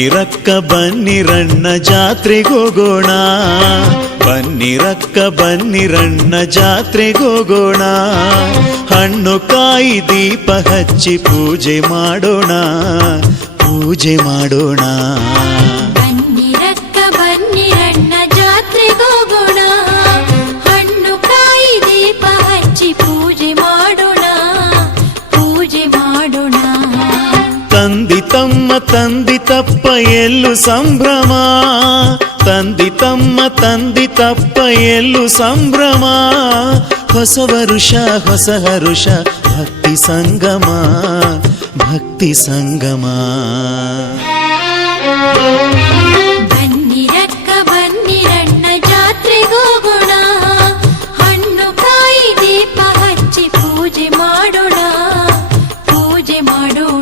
ಬನ್ನಿರಕ್ಕ ಬನ್ನಿರಣ್ಣ ಜಾತ್ರೆಗೋಗೋಣ, ಬನ್ನಿರಕ್ಕ ಬನ್ನಿರಣ್ಣ ಜಾತ್ರೆಗೋಗೋಣ, ಹಣ್ಣು ಕಾಯಿ ದೀಪ ಹಚ್ಚಿ ಪೂಜೆ ಮಾಡೋಣ, ಪೂಜೆ ಮಾಡೋಣ. ಬನ್ನಿರಕ್ಕ ಬನ್ನಿರಣ್ಣ ಜಾತ್ರೆಗೋಗೋಣ, ಹಣ್ಣು ಕಾಯಿ ದೀಪ ಹಚ್ಚಿ ಪೂಜೆ ಮಾಡೋಣ, ಪೂಜೆ ಮಾಡೋಣ. ತಂದಿ ತಮ್ಮ ತಂದಿ ತಪ್ಪ ಎಲ್ಲು ಸಂಭ್ರಮ, ತಂದಿ ತಮ್ಮ ತಂದಿ ತಪ್ಪ ಎಲ್ಲು ಸಂಭ್ರಮ, ಹೊಸ ವರುಷ ಹೊಸ ಹರುಷ ಭಕ್ತಿ ಸಂಗಮ, ಭಕ್ತಿ ಸಂಗಮ. ಬನ್ನಿರಕ್ಕ ಬನ್ನಿರಣ್ಣ ಜಾತ್ರೆಗೋಗೋಣ, ಹಣ್ಣು ಕಾಯಿ ದೀಪ ಹಚ್ಚಿ ಪೂಜೆ ಮಾಡೋಣ, ಪೂಜೆ ಮಾಡೋಣ.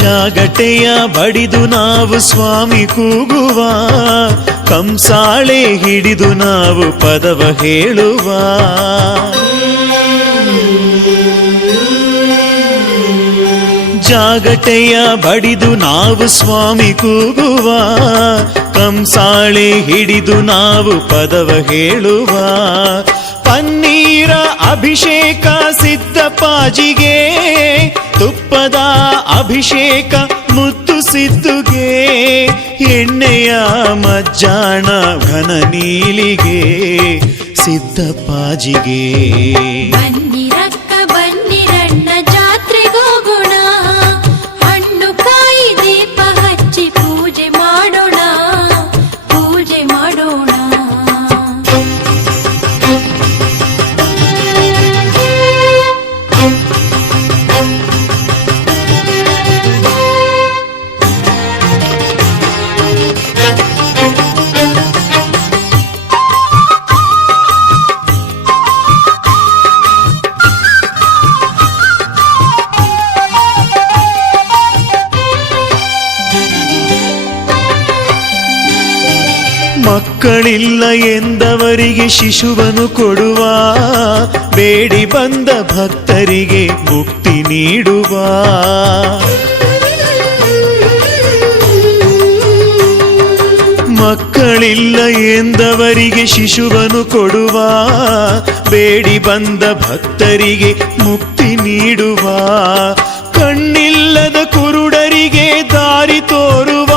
ಜಾಗಟೆಯ ಬಡಿದು ನಾವು ಸ್ವಾಮಿ ಕೂಗುವ, ಕಂಸಾಳೆ ಹಿಡಿದು ನಾವು ಪದವ ಹೇಳುವ. ಜಾಗಟೆಯ ಬಡಿದು ನಾವು ಸ್ವಾಮಿ ಕೂಗುವ, ಕಂಸಾಳೆ ಹಿಡಿದು ನಾವು ಪದವ ಹೇಳುವ. ಪನ್ನೀರ ಅಭಿಷೇಕ ಸಿದ್ದಪ್ಪಾಜಿಗೆ, ತುಪ್ಪದ ಅಭಿಷೇಕ ಮುತ್ತು ಸಿದ್ದುಗೆ, ಎಣ್ಣೆಯ ಮಜ್ಜಾಣ ಘನ ನೀಲಿಗೆ ಸಿದ್ದಪ್ಪಾಜಿಗೆ. ಬನ್ನಿರಕ್ಕ ಬನ್ನಿರಣ್ಣ ಜಾತ್ರೆಗೋಗೋಣ, ಹಣ್ಣು ಕಾಯಿ ದೀಪ ಹಚ್ಚಿ ಪೂಜೆ ಮಾಡೋಣ, ಪೂಜೆ ಮಾಡೋಣ. ಮಕ್ಕಳಿಲ್ಲ ಎಂದವರಿಗೆ ಶಿಶುವನ್ನು ಕೊಡುವ, ಬೇಡಿ ಬಂದ ಭಕ್ತರಿಗೆ ಮುಕ್ತಿ ನೀಡುವ. ಮಕ್ಕಳಿಲ್ಲ ಎಂದವರಿಗೆ ಶಿಶುವನ್ನು ಕೊಡುವ, ಬೇಡಿ ಬಂದ ಭಕ್ತರಿಗೆ ಮುಕ್ತಿ ನೀಡುವ. ಕಣ್ಣಿಲ್ಲದ ಕುರುಡರಿಗೆ ದಾರಿ ತೋರುವ,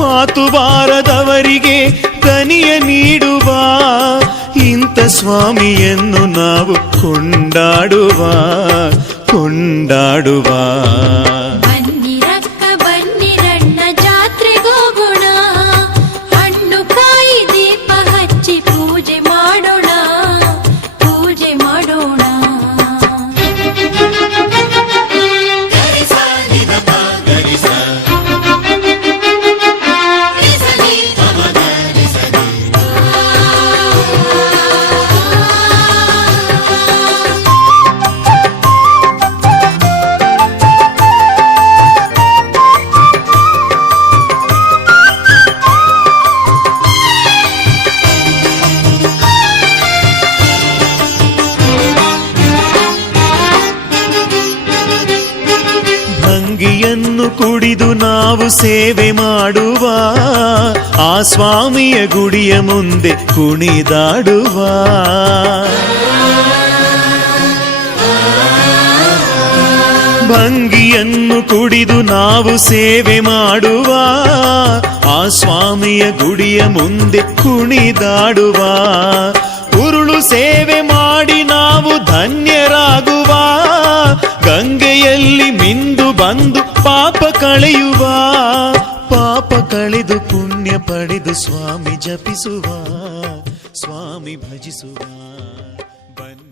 ಮಾತು ಬಾರದವರಿಗೆ ದನಿಯ ನೀಡುವ. ಇಂಥ ಸ್ವಾಮಿಯನ್ನು ನಾವು ಕೊಂಡಾಡುವ, ಕೊಂಡಾಡುವ. ಬನ್ನಿರಕ್ಕ ಬನ್ನಿರಣ್ಣ ಜಾತ್ರೆಗೋಗೋಣ, ಹಣ್ಣು ಕಾಯಿ ದೀಪ ಹಚ್ಚಿ ಪೂಜೆ ಮಾಡೋಣ, ಪೂಜೆ ಮಾಡೋಣ. ಭಂಗಿಯನ್ನು ಕುಡಿದು ನಾವು ಸೇವೆ ಮಾಡುವ, ಆ ಸ್ವಾಮಿಯ ಗುಡಿಯ ಮುಂದೆ ಕುಣಿದಾಡುವ. ಭಂಗಿಯನ್ನು ಕುಡಿದು ನಾವು ಸೇವೆ ಮಾಡುವ, ಆ ಸ್ವಾಮಿಯ ಗುಡಿಯ ಮುಂದೆ ಕುಣಿದಾಡುವ. ಉರುಳು ಸೇವೆ ಮಾಡಿ ನಾವು ಧನ್ಯರಾಗುವ, ಗಂಗೆಯಲ್ಲಿ ಮಿಂದು ಬಂದು ಪಾಪ ಕಳೆಯುವ. ಪಾಪ ಕಳೆದು ಪುಣ್ಯ ಪಡೆದು ಸ್ವಾಮಿ ಜಪಿಸುವ, ಸ್ವಾಮಿ ಭಜಿಸುವ. ಬನ್ನಿ